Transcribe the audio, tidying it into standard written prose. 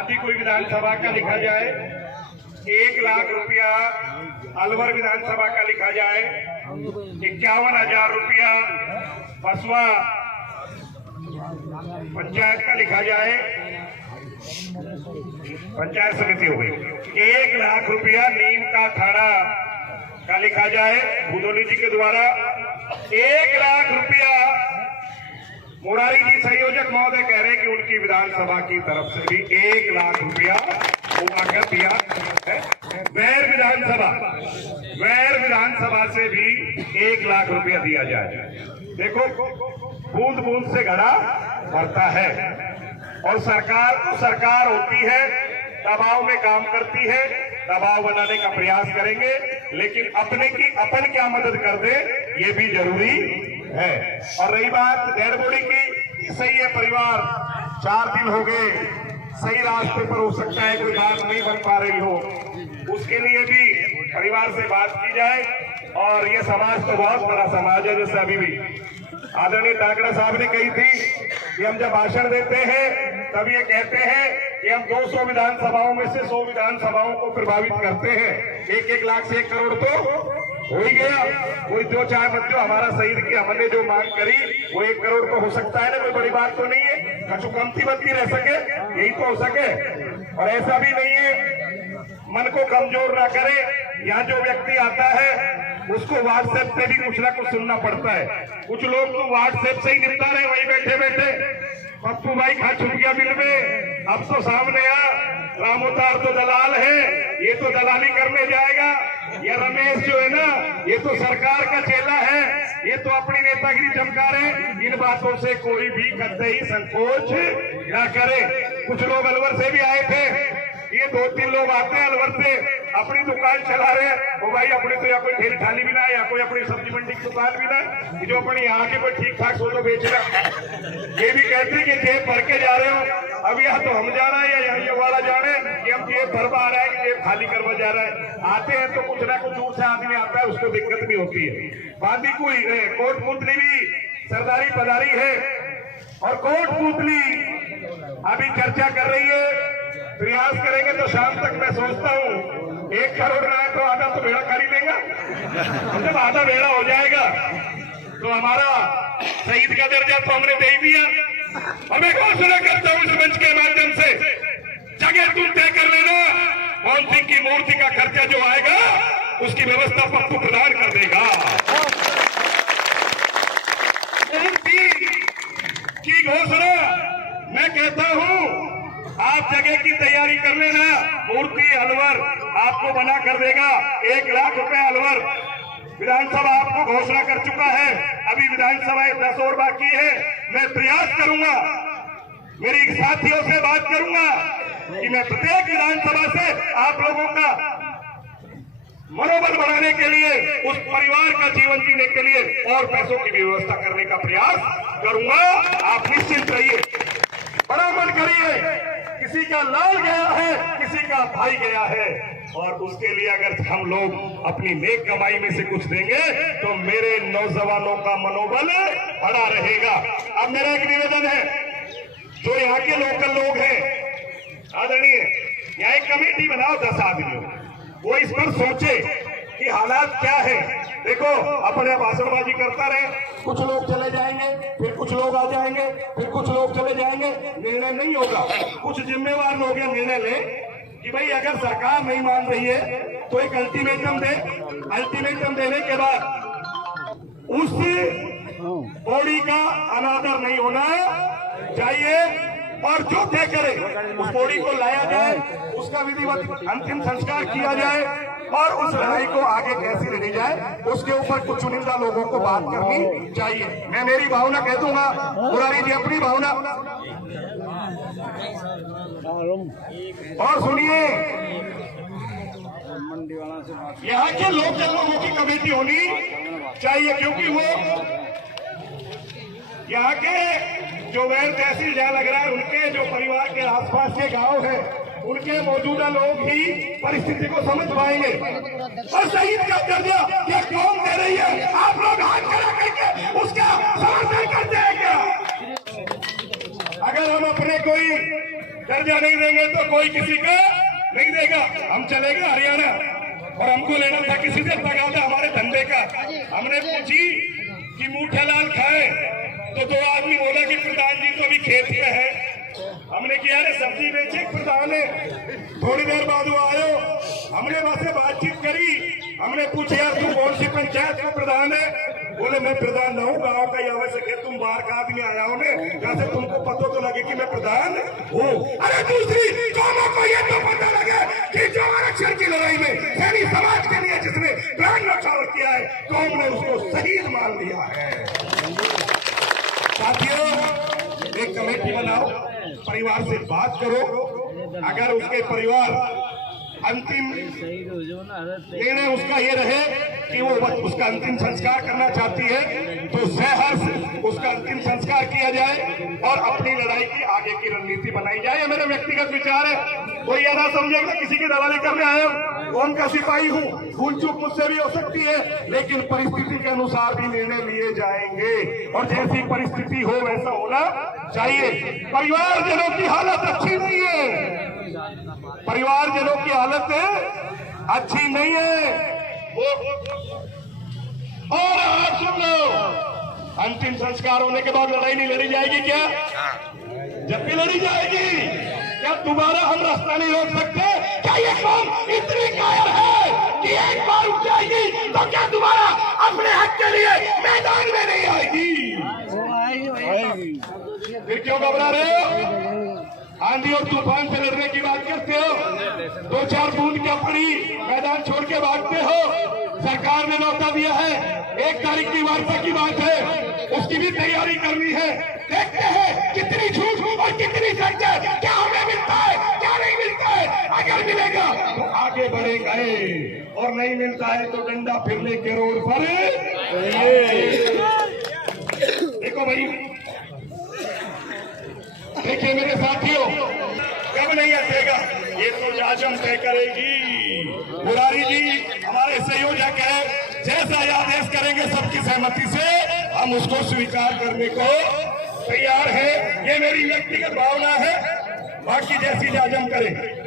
कोई विधानसभा का लिखा जाए, 1,00,000 रुपया अलवर विधानसभा का लिखा जाए, 51,000 रुपया बसवा पंचायत का लिखा जाए, पंचायत समिति हो गई। 1,00,000 रुपया नीम का थाना का लिखा जाए भूदोली जी के द्वारा। 1,00,000 रुपया मुरारी जी संयोजक महोदय कह रहे हैं कि उनकी विधानसभा की तरफ से भी 1,00,000 रुपया उठाकर दिया है। वैर विधानसभा से भी 1,00,000 रुपया दिया जाए। देखो, बूंद बूंद से घड़ा भरता है और सरकार तो सरकार होती है, दबाव में काम करती है, दबाव बनाने का प्रयास करेंगे, लेकिन अपन क्या मदद कर दे ये भी जरूरी है। और रही बात डेड बॉडी की, सही है, परिवार 4 दिन हो गए, सही रास्ते पर हो सकता है कोई बात नहीं बन पा रही हो, उसके लिए भी परिवार से बात की जाए। और ये समाज तो बहुत बड़ा समाज है, जैसे अभी भी आदरणीय ताकड़ा साहब ने कही थी कि हम जब भाषण देते हैं तब ये कहते हैं कि हम 200 विधानसभाओं में से 100 विधानसभाओं को प्रभावित करते हैं। 1-1 लाख से 1 करोड़ तो हो ही गया। कोई 2-4 मत, जो हमारा शहीद की हमने जो मांग करी वो 1 करोड़ तो हो सकता है ना, कोई बड़ी बात तो नहीं है। कछु कमती बत्ती रह सके, यही तो हो सके। और ऐसा भी नहीं है, मन को कमजोर ना करे। यहाँ जो व्यक्ति आता है उसको व्हाट्सएप पे भी कुछ ना कुछ सुनना पड़ता है। कुछ लोग तो व्हाट्सएप से ही निपटा रहे वहीं बैठे बैठे। पप्पू भाई खा छुप गया बिल में, अब तो सामने आ, रामोतार तो दलाल है, ये तो दलाली करने जाएगा। ये रमेश जो है ना, ये तो सरकार का चेला है, ये तो अपनी नेतागिरी चमका रहे। इन बातों से कोई भी कतई संकोच न करे। कुछ लोग अलवर से भी आए थे, ये 2-3 लोग आते हैं अलवर से, अपनी दुकान चला रहे हैं। वो भाई अपनी तो या कोई ठेली ठाली भी ना है, या कोई अपनी सब्जी मंडी की दुकान भी ना है, जो अपनी यहाँ के कोई ठीक ठाक सोचो बेच रहा। ये भी कहते हैं कि जेब भर के जा रहे हो। अब यहाँ तो हम जा रहे हैं या यहाँ ये वाला जा रहे हैं कि हम जेब भरवा आ रहा है कि जेब खाली करवा जा रहा है। आते हैं तो कुछ ना कुछ दूर से आदमी आता है, उसको दिक्कत भी होती है। बांदी कोई कोट पुतली भी सरदारी पधारी है, और कोट पुतली अभी चर्चा कर रही है। प्रयास करेंगे तो शाम तक मैं सोचता हूँ 1 करोड़ ना है तो आधा तो बेड़ा खरीद लेगा। जब आधा बेड़ा हो जाएगा तो हमारा शहीद का दर्जा तो हमने दे ही दिया। और मैं घोषणा करता हूँ इस मंच के माध्यम से, जगह तुम तय कर लेना, मोहन सिंह की मूर्ति का खर्चा जो आएगा उसकी व्यवस्था पप्पू प्रदान कर देगा। मूर्ति की घोषणा मैं कहता हूँ, आप जगह की तैयारी कर लेना। मूर्ति अलवर आपको बना कर देगा। 1,00,000 रुपए अलवर विधानसभा आपको घोषणा कर चुका है। अभी विधानसभाएं 10 और बाकी है। मैं प्रयास करूंगा, मेरी साथियों से बात करूंगा कि मैं प्रत्येक विधानसभा से आप लोगों का मनोबल बढ़ाने के लिए, उस परिवार का जीवन जीने के लिए और पैसों की व्यवस्था करने का प्रयास करूंगा। आप निश्चिंत रहिए, बड़ा मन करिए। किसी का लाल गया है, किसी का भाई गया है, और उसके लिए अगर हम लोग अपनी नेक कमाई में से कुछ देंगे तो मेरे नौजवानों का मनोबल बढ़ा रहेगा। अब मेरा एक निवेदन है, जो यहाँ के लोकल लोग हैं, आदरणीय, यहाँ एक कमेटी बनाओ 10 आदमियों, वो इस पर सोचे कि हालात क्या है। देखो, अपने भाषणबाजी करता रहे, कुछ लोग चले जाएंगे, फिर कुछ लोग आ जाएंगे, फिर कुछ लोग चले जाएंगे, निर्णय नहीं होगा। कुछ जिम्मेवार लोग निर्णय लें कि भाई अगर सरकार नहीं मान रही है तो एक अल्टीमेटम दे। अल्टीमेटम देने के बाद उस बॉडी का अनादर नहीं होना चाहिए, और जो तय करे उस बॉडी को लाया जाए, उसका विधिवत अंतिम संस्कार किया जाए, और उस लड़ाई को आगे कैसे लेनी जाए उसके ऊपर कुछ चुनिंदा लोगों को बात करनी चाहिए। मैं मेरी भावना कह दूंगा, मुरारी जी अपनी भावना। और सुनिए, यहाँ के लोगों की कमेटी होनी चाहिए, क्योंकि वो यहाँ के जो वैर तहसील जहाँ लग रहा है, उनके जो परिवार के आसपास के गांव है, उनके मौजूदा लोग ही परिस्थिति को समझ पाएंगे। और शहीद का दर्जा ये कौन दे रही है? आप लोग हाथ खड़ा करके उसका समर्थन करते हैं क्या? अगर हम अपने कोई दर्जा नहीं देंगे तो कोई किसी का नहीं देगा। हम चलेगा हरियाणा और हमको लेना था किसी से तगादा हमारे धंधे का। हमने पूछी कि मूठा लाल खाए तो दो आदमी बोला कि प्रधान जी तो अभी खेत में है। हमने किया अरे सब्जी बेचे प्रधान है। थोड़ी देर बाद वो आयो, हमने वहां से बातचीत करी। हमने पूछा यार तू कौन सी पंचायत का प्रधान है? बोले मैं प्रधान ना हूँ, गाँव का यहाँ से कि तुम बाहर का आदमी आया हो ने जैसे तुमको पता तो लगे कि मैं प्रधान हूँ। अरे दूसरी कौमों को ये तो पता लगे कि जो आरक्षण की लड़ाई में सैनी समाज के लिए जिसने प्राण न्यौछावर किया है, कौम ने उसको शहीद मान लिया है। साथियों, एक कमेटी बनाओ, परिवार से बात करो। अगर उसके परिवार अंतिम निर्णय उसका ये रहे कि वो उसका अंतिम संस्कार करना चाहती है तो सहर्ष उसका अंतिम संस्कार किया जाए और अपनी लड़ाई की आगे की रणनीति बनाई जाए। मेरा व्यक्तिगत विचार है, कोई ये ना समझे कि किसी की दलाली करने आया हूँ, कौन का सिपाही हूँ। भूल चूक मुझसे भी हो सकती है, लेकिन परिस्थिति के अनुसार भी निर्णय लिए जाएंगे और जैसी परिस्थिति हो वैसा होना चाहिए। परिवारजनों की हालत अच्छी नहीं है, परिवारजनों की हालत अच्छी नहीं है। और आप सुन लो, अंतिम संस्कार होने के बाद लड़ाई नहीं लड़ी जाएगी क्या? जब भी लड़ी जाएगी, क्या दोबारा हम रास्ता नहीं रोक सकते? क्या ये कौम इतनी कायर है कि एक बार उठ जाएगी तो क्या दोबारा अपने हक के लिए मैदान में नहीं आएगी? फिर क्यों घबरा रहे हो? आंधी और तूफान से लड़ने की बात करते हो, दो चार बूंद क्या पड़ी मैदान छोड़ के भागते हो। सरकार ने न्योता दिया है, 1 तारीख की वार्ता की बात है, उसकी भी तैयारी करनी है। देखते हैं कितनी झूठ और कितनी सच है, क्या हमें मिलता है क्या नहीं मिलता है। अगर मिलेगा तो आगे बढ़ेंगे और नहीं मिलता है तो डंडा फिरने के रोड पर। देखो भाई, देखिए मेरे साथियों, कब नहीं हटेगा ये तो जाजम तय करेगी। मुरारी जी हमारे संयोजक है, जैसा आदेश करेंगे सबकी सहमति से हम उसको स्वीकार करने को तैयार है। ये मेरी व्यक्तिगत भावना है, बाकी जैसी जाजम करें।